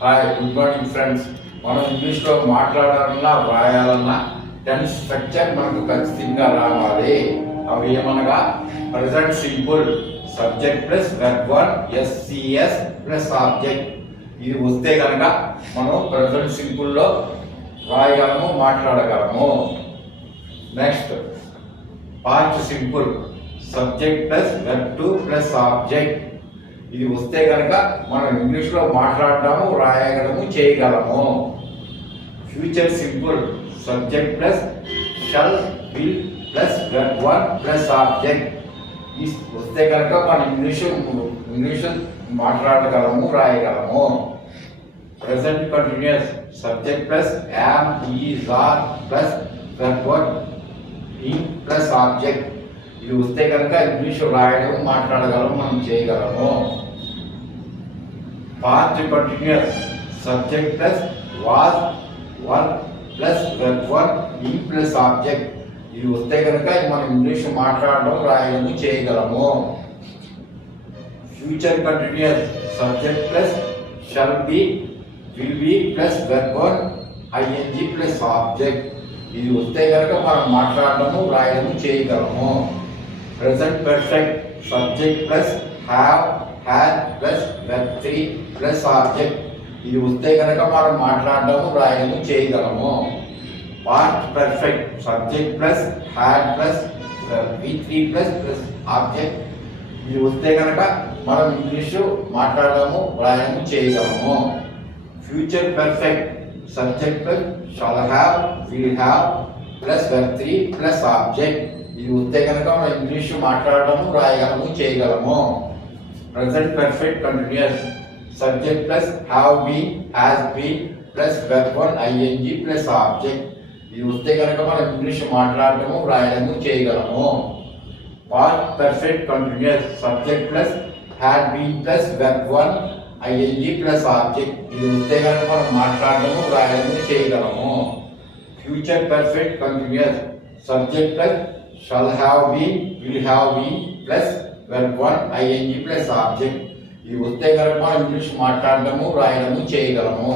Hi, good morning friends. మనం ఇంగ్లీష్లో మాట్లాడాలన్నా వ్రాయాలన్నా టెన్స్ స్ట్రక్చర్ మనకు ఖచ్చితంగా రావాలి. అవి ఏమనగా present simple, subject plus verb one, ఎస్సిఎస్ ప్లస్ ఆబ్జెక్ట్. ఇది వస్తే కనుక మనం ప్రజెంట్ సింపుల్లో రాయగలము, మాట్లాడగలము. Next past simple, subject plus verb two plus object. ఇది వస్తే కనుక మనం ఇంగ్లీష్లో మాట్లాడటము, రాయగలము, చేయగలము. Future simple, subject plus shall, will plus verb one plus object. ఇది వస్తే కనుక మనం ఇంగ్లీషు మాట్లాడగలము, రాయగలము. Present continuous, subject plus am, is, are plus verb one plus object. ఇది వస్తే కనుక ఇంగ్లీష్ రాయడం, మాట్లాడగలము, మనం చేయగలము. Past continuous, subject plus was, one plus verb one plus object. ఇది వస్తే కనుక మనం ఇంగ్లీష్ మాట్లాడడం, రాయడము, చేయగలము. Future continuous, subject plus shall be, will be plus verb one ING plus object. ఇది వస్తే కనుక మనం మాట్లాడడము, రాయడము, చేయగలము. Present perfect, subject plus have, had plus verb three plus object. ఇది వస్తే కనుక మనం మాట్లాడడము, రాయడము, చేయగలము. Past perfect, subject plus had plus V three plus plus object. ఇది వస్తే కనుక మనం ఇంగ్లీషు మాట్లాడడము, రాయడము, చేయగలము. Future perfect, subject plus shall have, will have plus verb three plus object. ఇది వస్తే కనుక మనం ఇంగ్లీషు మాట్లాడడము, రాయగలము, చేయగలము. Present perfect continuous, subject plus have been, has been plus verb one ING plus object. ఇది వస్తే కనుక మనం ఇంగ్లీషు మాట్లాడడము, రాయడము, చేయగలము. Past perfect continuous, subject plus had been plus verb one ING plus object. ఇది వస్తే కనుక మనం మాట్లాడడము, రాయడము, చేయగలము. Future perfect continuous, subject plus shall have been, will have been plus verb one ING plus object. ఇది వస్తే కనుక మనం ఇంగ్లీష్ మాట్లాడడము, రాయడము, చేయగలము.